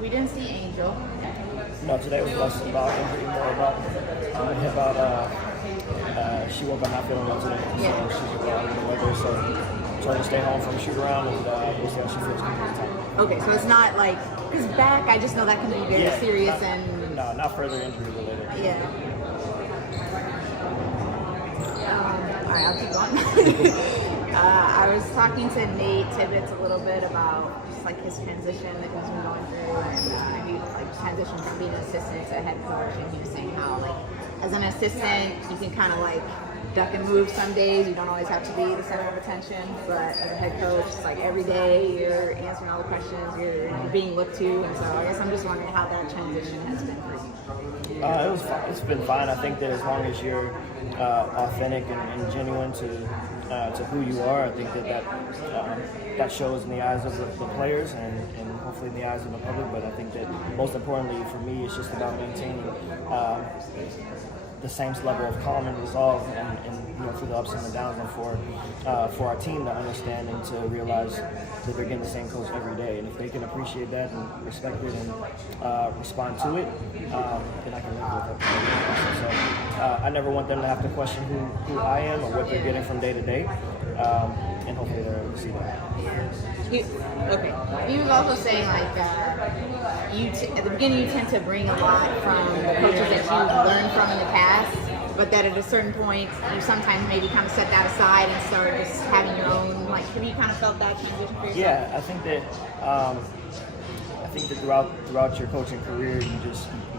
We didn't see Angel. No, today was less about injury, more about she woke up not feeling well today. Yeah. So she's under the weather, so trying to stay home from shoot around, and we'll see how she feels coming into time. Okay, so it's not like, because back, I just know that can be very serious and... No, not further injury related. Yeah. All right, I'll keep going. I was talking to Nate Tibbetts a little bit about just like his transition that he's been going through, and he like transitioned from being an assistant to head coach, and he was saying how like as an assistant you can kind of like duck and move some days. You don't always have to be the center of attention, but as a head coach, it's like every day you're answering all the questions, you're being looked to, and so I guess I'm just wondering how that transition has been for you. It's been fine. I think that as long as you're authentic and genuine to who you are, I think that shows in the eyes of the players and hopefully in the eyes of the public. But I think that most importantly for me, it's just about maintaining the same level of calm and resolve, and through the ups and the downs, and for our team to understand and to realize that they're getting the same coach every day. And if they can appreciate that and respect it and respond to it, then I can live with it. So I never want them to have to question who I am or what they're getting from day to day, and hopefully they're able to see that. He was also saying like at the beginning you tend to bring a lot from the coaches that you've learned from in the past, but that at a certain point you sometimes maybe kind of set that aside and start just having your own, like, have you kind of felt that transition for yourself? Yeah, I think that throughout your coaching career, you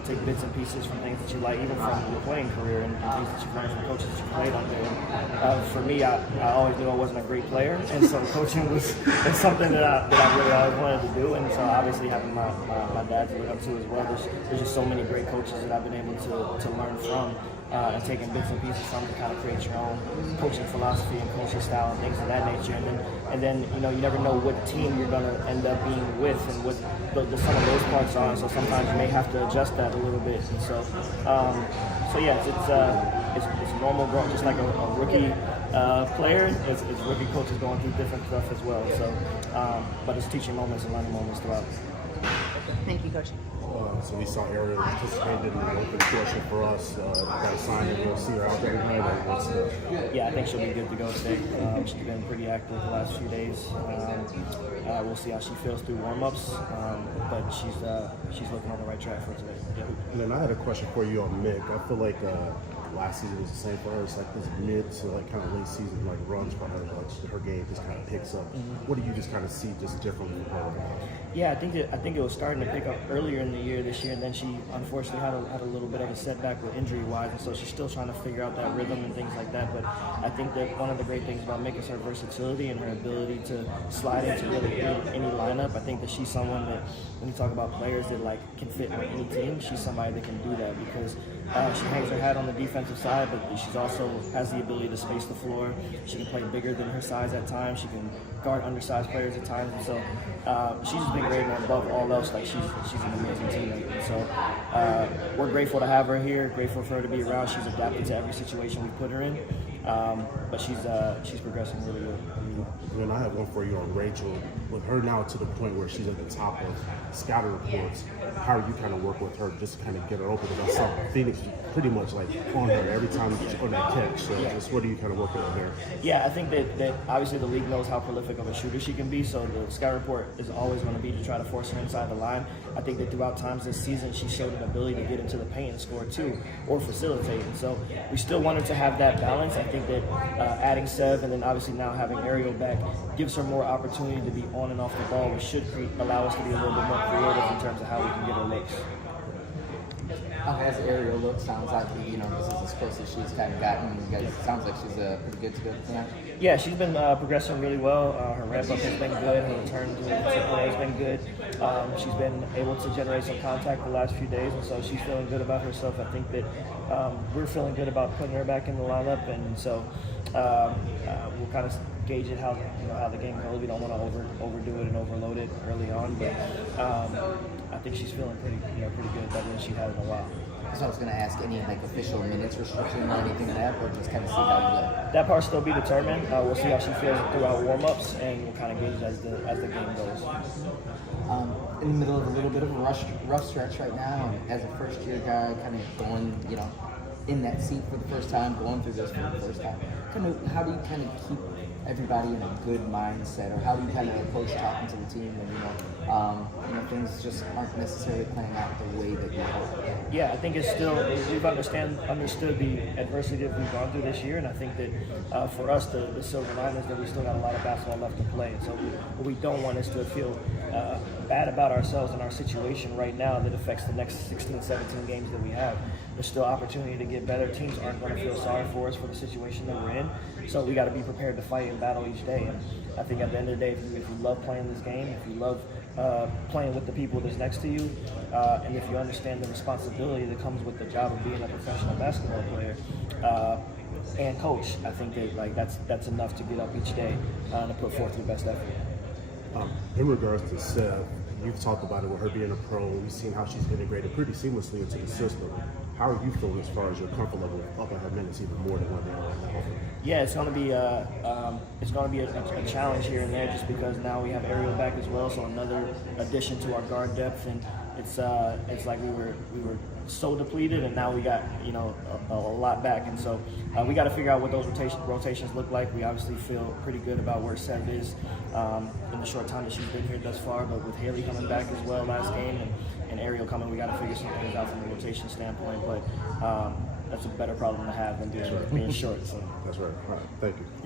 take bits and pieces from things that you like, even from your playing career, and things that you've learned from coaches that you played under. And for me, I always knew I wasn't a great player, and so coaching was something that I really always wanted to do. And so obviously having my dad to look up to as well, there's just so many great coaches that I've been able to learn from. And taking bits and pieces from to kind of create your own coaching philosophy and coaching style and things of that nature. And then you never know what team you're going to end up being with and what the sum of those parts are. And so sometimes you may have to adjust that a little bit. And so yeah, it's normal growth, just like a rookie player. It's rookie coaches going through different stuff as well. So, but it's teaching moments and learning moments throughout. Thank you, Coach. So we saw Ariel participate in the open portion for us. Got signed, and we'll see her out there tonight. Yeah, I think she'll be good to go today. She's been pretty active the last few days. We'll see how she feels through warm-ups, but she's looking on the right track for today. Yeah. And then I had a question for you on Mick. I feel like last season was the same for her. It's like this mid to like kind of late season like runs for her. Like her game just kind of picks up. Mm-hmm. What do you just kind of see just differently from her? Yeah, I think it was starting to pick up earlier in the year this year, and then she unfortunately had a little bit of a setback with injury-wise, and so she's still trying to figure out that rhythm and things like that. But I think that one of the great things about Mick is her versatility and her ability to slide into really any lineup. I think that she's someone that, when you talk about players that like can fit on any team, she's somebody that can do that because she hangs her hat on the defensive side, but she's also has the ability to space the floor. She can play bigger than her size at times. She can guard undersized players at times, and so she's just been great. And above all else, like she's an amazing teammate. And so we're grateful to have her here. Grateful for her to be around. She's adapted to every situation we put her in, but she's progressing really good. And I have one for you on Rachel. With her now to the point where she's at the top of scouting reports, how do you kind of work with her just to kind of get her open? Because I saw Phoenix pretty much like on her every time on that catch. So just what do you kind of work with her there? Yeah, I think that obviously the league knows how prolific of a shooter she can be, so the scout report is always going to be to try to force her inside the line. I think that throughout times this season, she showed an ability to get into the paint and score too, or facilitate. And so we still wanted to have that balance. I think that adding Sev and then obviously now having Ariel back gives her more opportunity to be on and off the ball, which should allow us to be a little bit more creative in terms of how we can get her looks. How has Ariel looked? Sounds like this is as close as she's kind of gotten. You guys, it sounds like she's pretty good to go tonight. Yeah, she's been progressing really well. Her ramp up has been good. Her return to play has been good. She's been able to generate some contact the last few days, and so she's feeling good about herself. I think that we're feeling good about putting her back in the lineup, and so we'll kind of gauge it how the game goes. We don't want to overdo it and overload it early on, but I think she's feeling pretty good, better than she has in a while. So I was going to ask, any like official minutes restriction or anything like that, or just kind of see how you go? That part still be determined. We'll see how she feels throughout warm-ups, and we'll kind of gauge as the game goes. In the middle of a little bit of a rough stretch right now, and as a first-year guy, kind of going, in that seat for the first time, going through this for the first time, how do you kind of keep everybody in a good mindset, or how do you kind of approach talking to the team when things just aren't necessarily playing out the way that you hope? Yeah, I think it's still, we've understood the adversity that we've gone through this year, and I think that for us, the silver lining is that we still got a lot of basketball left to play. And so what we don't want is to feel bad about ourselves and our situation right now that affects the next 16, 17 games that we have. There's still opportunity to get better. Teams aren't going to feel sorry for us for the situation that we're in. So we got to be prepared to fight and battle each day. And I think at the end of the day, if you love playing this game, if you love playing with the people that's next to you, and if you understand the responsibility that comes with the job of being a professional basketball player and coach, I think that that's enough to get up each day and to put forth your best effort. In regards to Seth, you've talked about it with her being a pro. We've seen how she's integrated pretty seamlessly into the system. How are you feeling as far as your comfort level up at her minutes even more than what they are right now? Yeah, it's going to be a challenge here and there, just because now we have Ariel back as well, so another addition to our guard depth, and it's like we were so depleted, and now we got a lot back, and so we got to figure out what those rotations look like. We obviously feel pretty good about where Seth is in the short time that she's been here thus far, but with Haley coming back as well last game and Ariel coming, we got to figure some things out from a rotation standpoint, but that's a better problem to have than being short. So. That's right. All right. Thank you.